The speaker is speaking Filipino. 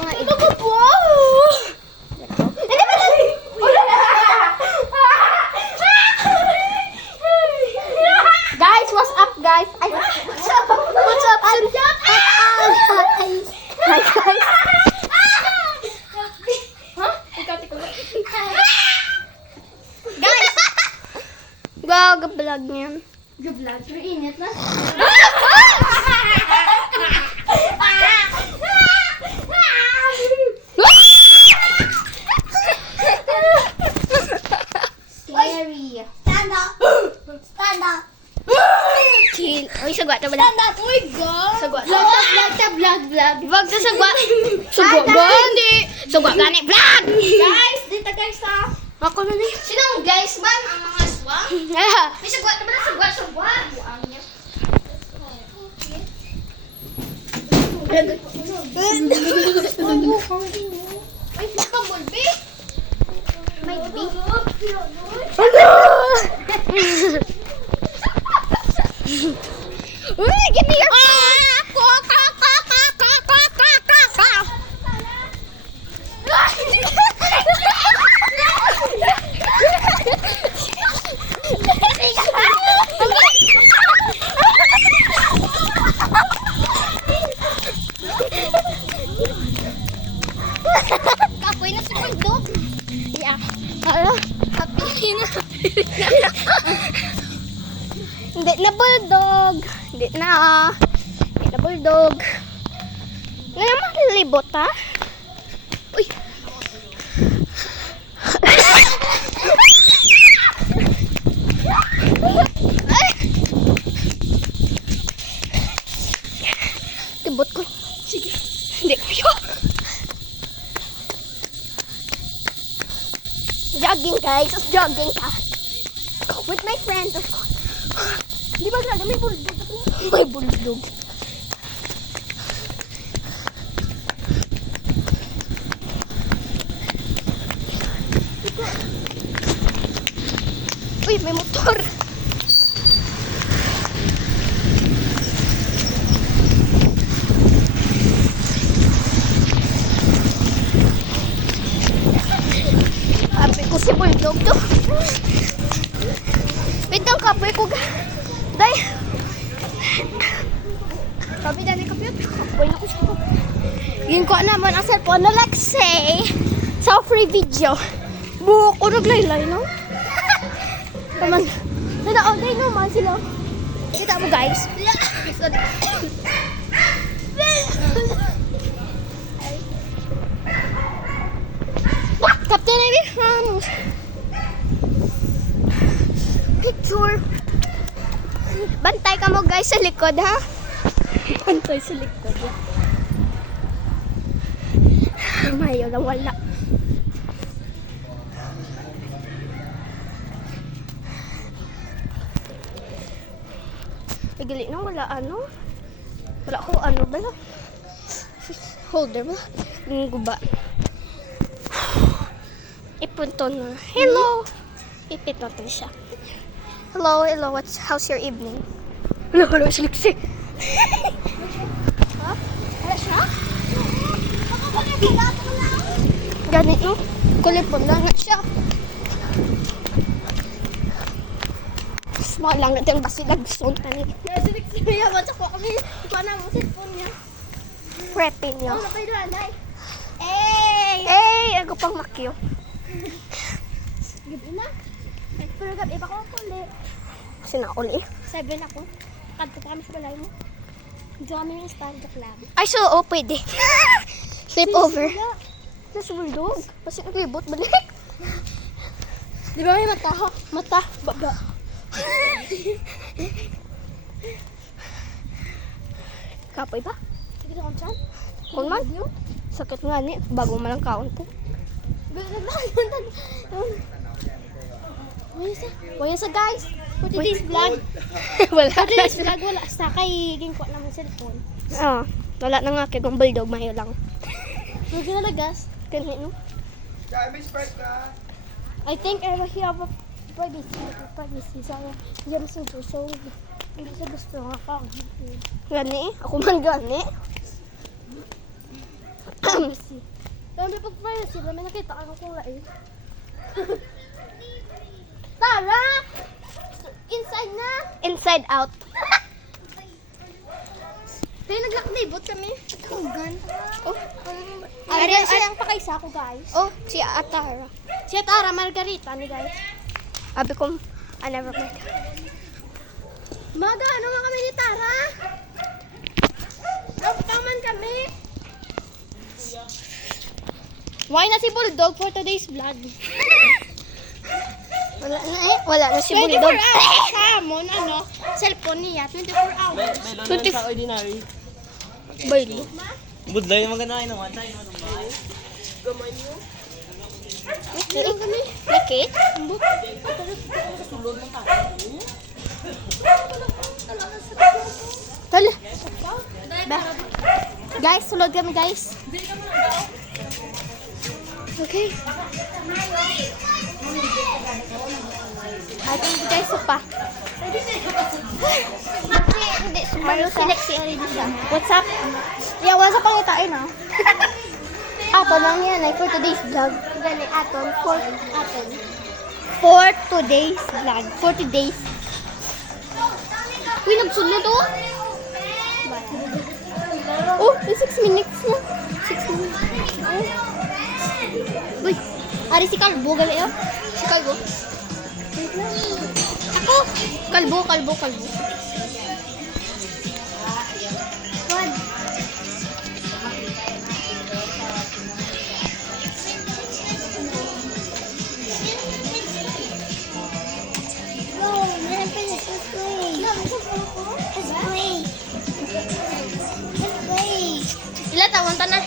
nga Ito ko po! Hindi ba dali? Guys, what's up, guys? Ay, what's up? What's up? Hi, guys. Guys! Wow, vlog niyan. Gablag, pero init na. Scary. Stand up. Stand up. Chill. Uy, sagwa na ba na? Stand up. Oh my God. Sagwa. Vlog. Wag na sagwa. Sagwa gani. Sagwa gani. Vlog! Guys, dito guys ha. Ako na ni. Sinong guys man ang mga swang? May sagwa na ba na sagwa? Buang niya. Ay, pagkamol, be. May be. Uy, give me your phone. Kapoy na si Bulldog. Yeah. Hala, happy na. Hindi na bulldog. Hindi na. Hindi na bulldog. Nga naman libot ha? Uy. Ay. Tibot ko. Sige. Hindi ko yun. Jogging guys, jogging ka. With my friends, of course. Di ba grabe, may bulldog. May bulldog. Uy, may motor. Sabi ko si bulldog to. Wait lang, kapoy ko. Day. Sabi dali kapyot. Kapoy na ko siya. Yung ko naman ang cellphone na like say sa free video. Buhok ko naglaylay, no? Taman. Nada, day naman sila. Kita mo guys. Captain Ivy Ramos. Picture. Bantay ka mo guys sa likod ha. Bantay sa likod ya. Mayo na wala. Igali na wala ano. Wala ko ano ba na. Holder ba? Yung guba. Ipunto na. Hello! Ipit natin siya. Hello, how's your evening? Hello, si Lixie. Ha? Wala siya? Ganit, no? Kulipon lang na siya. Small lang natin basilag song tani. Si Lixie niya, ba't ako kami? Ikaw na mo cellphone niya. Prepping niyo. Ano pa yung lanay? Ako pang makyo. Gabi na. Pero gabi pa ko uli. Kasi nauli. 7 ako. Kanto pa kami sa balay mo. Diyo kami yung Starbucks lang. Ay, so, pwede. Sleep over. Nasa bulldog. Kasi naglibot, balik. Di ba may mata ha? Mata, baba. Kapoy ba? Sige na kong chan. Kung man. Sakit nga ni. Bago man ang kaon ko. Wala sa guys. For today's vlog. Wala For na. today's vlog, wala sa kay ginko naman cellphone. Ah, wala na nga kay kung bulldog. Mayo lang. Huwag na lagas. Kanhi, no? I think I will have a privacy. So, yan sa so, hindi siya gusto nga ka. Gani. Ako man gani. privacy. Dami pag privacy, dami nakita ang kulay. Tara! Inside na! Inside out. Kaya naglakdibot kami. Tugan. Oh, Ari siya ang pakaisa ko, guys. oh, si Atara. Si Tara Margarita ni guys. Sabi ko, never mind. Maga, ano nga kami ni Tara? Taman kami. Why na si Bulldog for today's vlog? Wala na si 24 Bulldog. hours. Hamon, ano? Cellphone niya, 24 hours. May lolo sa ordinary. Bailo. Budlay yung maganda naman. Tayo naman ba? May cake? Tol. Guys, sulod kami guys. Okay. Ay, thank you guys pa. Hindi, sumalo sa Lexi already siya. What's up? Yeah, what's up ang itain ah? Ato lang yan ay for today's vlog. Gani, aton, for aton. For today's vlog. For today's. Uy, nagsulod oh. Oh, may 6 minutes na. 6 minutes. Uy, ari si Kalbo, gali oh. Si Kalbo. Ako. Kalbo. One. No, let's play. No, let's play. Ila tawon ta na.